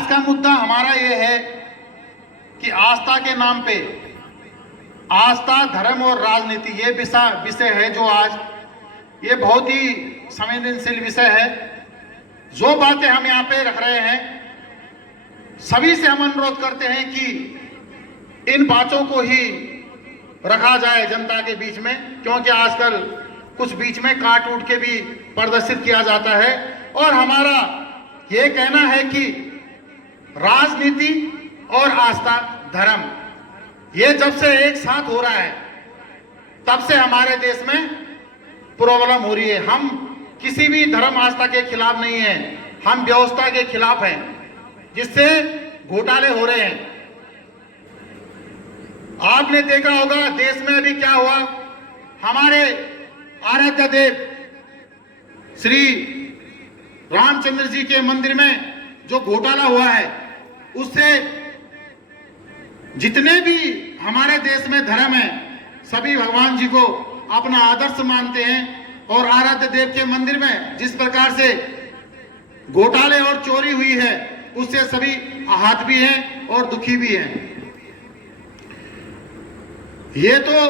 आज का मुद्दा हमारा ये है कि आस्था के नाम पे आस्था, धर्म और राजनीति ये विषय है जो आज ये बहुत ही संवेदनशील विषय है। जो बातें हम यहाँ पे रख रहे हैं, सभी से हम अनुरोध करते हैं कि इन बातों को ही रखा जाए जनता के बीच में, क्योंकि आजकल कुछ बीच में काट उठ के भी प्रदर्शित किया जाता है। और हमारा ये कहना है कि राजनीति और आस्था, धर्म ये जब से एक साथ हो रहा है तब से हमारे देश में प्रॉब्लम हो रही है। हम किसी भी धर्म आस्था के खिलाफ नहीं है, हम व्यवस्था के खिलाफ हैं जिससे घोटाले हो रहे हैं। आपने देखा होगा देश में अभी क्या हुआ, हमारे आराध्य देव श्री रामचंद्र जी के मंदिर में जो घोटाला हुआ है, उससे जितने भी हमारे देश में धर्म है सभी भगवान जी को अपना आदर्श मानते हैं। और आराध्य देव के मंदिर में जिस प्रकार से घोटाले और चोरी हुई है उससे सभी आहत भी हैं और दुखी भी हैं। ये तो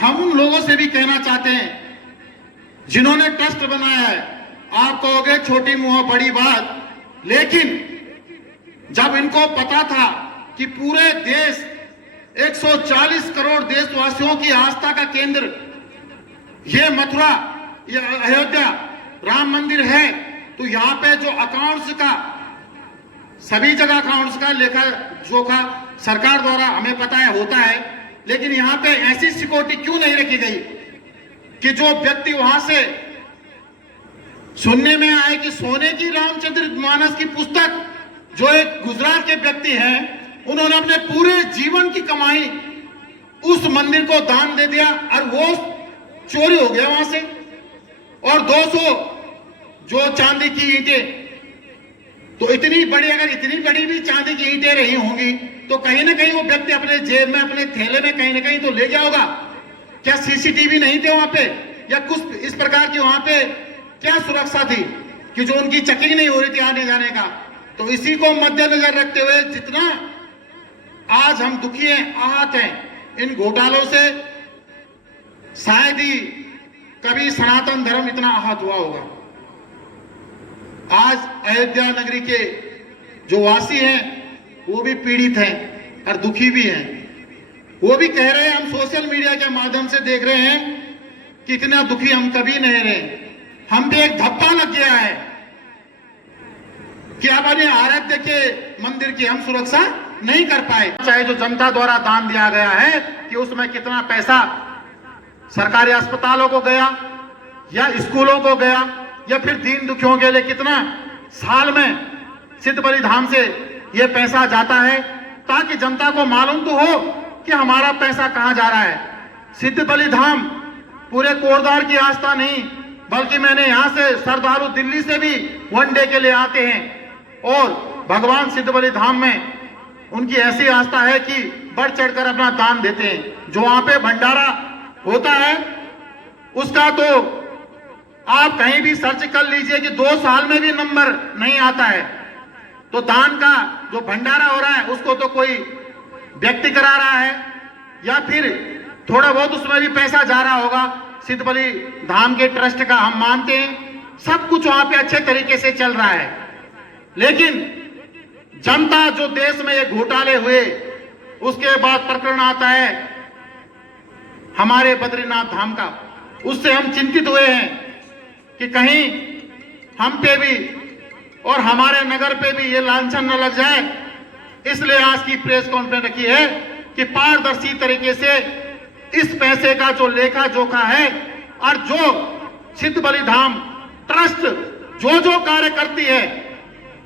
हम उन लोगों से भी कहना चाहते हैं जिन्होंने ट्रस्ट बनाया है। आप कहोगे छोटी मुंह बड़ी बात, लेकिन जब इनको पता था कि पूरे देश 140 करोड़ देशवासियों की आस्था का केंद्र ये मथुरा, ये अयोध्या राम मंदिर है, तो यहाँ पे जो अकाउंट्स का, सभी जगह अकाउंट्स का लेखा जोखा सरकार द्वारा हमें पता है होता है, लेकिन यहाँ पे ऐसी सिक्योरिटी क्यों नहीं रखी गई कि जो व्यक्ति वहां से सुनने में आए कि सोने की रामचंद्र मानस की पुस्तक, जो एक गुजरात के व्यक्ति हैं, उन्होंने अपने पूरे जीवन की कमाई उस मंदिर को दान दे दिया और वो चोरी हो गया वहां से। और 200 जो चांदी की ईंटें, तो इतनी बड़ी, अगर इतनी बड़ी भी चांदी की ईंटें रही होंगी तो कहीं ना कहीं वो व्यक्ति अपने जेब में, अपने थैले में कहीं ना कहीं तो ले गया होगा। क्या सीसीटीवी नहीं थे वहां पे, या कुछ इस प्रकार की वहां पे क्या सुरक्षा थी कि जो उनकी चेकिंग नहीं हो रही थी आने जाने का? तो इसी को मद्देनजर रखते हुए जितना आज हम दुखी हैं, आहत हैं इन घोटालों से, शायद ही कभी सनातन धर्म इतना आहत हुआ होगा। आज अयोध्या नगरी के जो वासी हैं वो भी पीड़ित हैं और दुखी भी हैं। वो भी कह रहे हैं, हम सोशल मीडिया के माध्यम से देख रहे हैं कि इतना दुखी हम कभी नहीं रहे। हम पे एक धब्बा लग गया है कि अब अपने आराध्य के मंदिर की हम सुरक्षा नहीं कर पाए। चाहे जो जनता द्वारा दान दिया गया है कि उसमें कितना पैसा सरकारी अस्पतालों को गया या स्कूलों को गया, या फिर दीन दुखियों के लिए कितना साल में सिद्ध बलि धाम से ये पैसा जाता है, ताकि जनता को मालूम तो हो कि हमारा पैसा कहां जा रहा है। सिद्ध बलि धाम पूरे कोरदार की आस्था नहीं, बल्कि मैंने यहां से श्रद्धालु दिल्ली से भी वनडे के लिए आते हैं और भगवान सिद्ध बलि धाम में उनकी ऐसी आस्था है कि बढ़ चढ़कर अपना दान देते हैं। जो वहां पे भंडारा होता है उसका तो आप कहीं भी सर्च कर लीजिए कि 2 साल में भी नंबर नहीं आता है। तो दान का जो भंडारा हो रहा है उसको तो कोई व्यक्ति करा रहा है, या फिर थोड़ा बहुत उसमें भी पैसा जा रहा होगा। सिद्ध बलि धाम के ट्रस्ट का हम मानते हैं, सब कुछ वहां पे अच्छे तरीके से चल रहा है, लेकिन जनता जो देश में ये घोटाले हुए उसके बाद प्रकरण आता है हमारे बद्रीनाथ धाम का, उससे हम चिंतित हुए हैं कि कहीं हम पे भी और हमारे नगर पे भी ये लांछन न लग जाए। इसलिए आज की प्रेस कॉन्फ्रेंस रखी है कि पारदर्शी तरीके से इस पैसे का जो लेखा जोखा है और जो सिद्ध बलि धाम ट्रस्ट जो कार्य करती है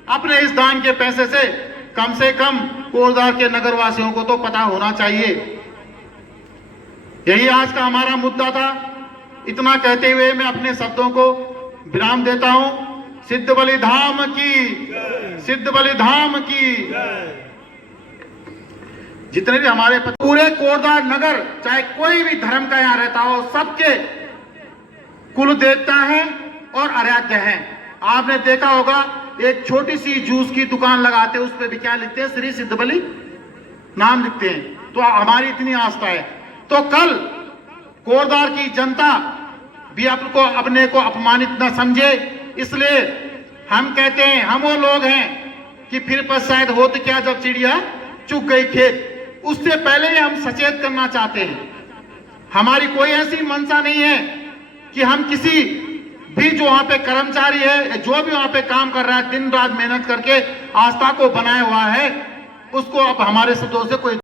अपने इस दान के पैसे से कम कोरदार के नगरवासियों को तो पता होना चाहिए। यही आज का हमारा मुद्दा था। इतना कहते हुए मैं अपने शब्दों को विराम देता हूं। सिद्ध बलि धाम की, सिद्ध बलि धाम की। जितने भी हमारे पूरे कोरदार नगर, चाहे कोई भी धर्म का यहाँ रहता हो, सबके कुल देवता है और आराध्य है। आपने देखा होगा एक छोटी सी जूस की दुकान लगाते हैं, उस पर भी क्या लिखते हैं, श्री सिद्धबली नाम लिखते हैं। तो हमारी इतनी आस्था है। तो कल कोरदार की जनता भी आपको अपने को अपमानित न समझे, इसलिए हम कहते हैं, हम वो लोग हैं कि फिर पर शायद हो तो क्या जब चिड़िया चुग गई खेत, उससे पहले ही हम सचेत करना चाहते हैं। हमारी कोई ऐसी मंशा नहीं है कि हम किसी भी जो वहां पे कर्मचारी है, जो भी वहां पे काम कर रहा है, दिन रात मेहनत करके आस्था को बनाया हुआ है, उसको अब हमारे शब्दों से कोई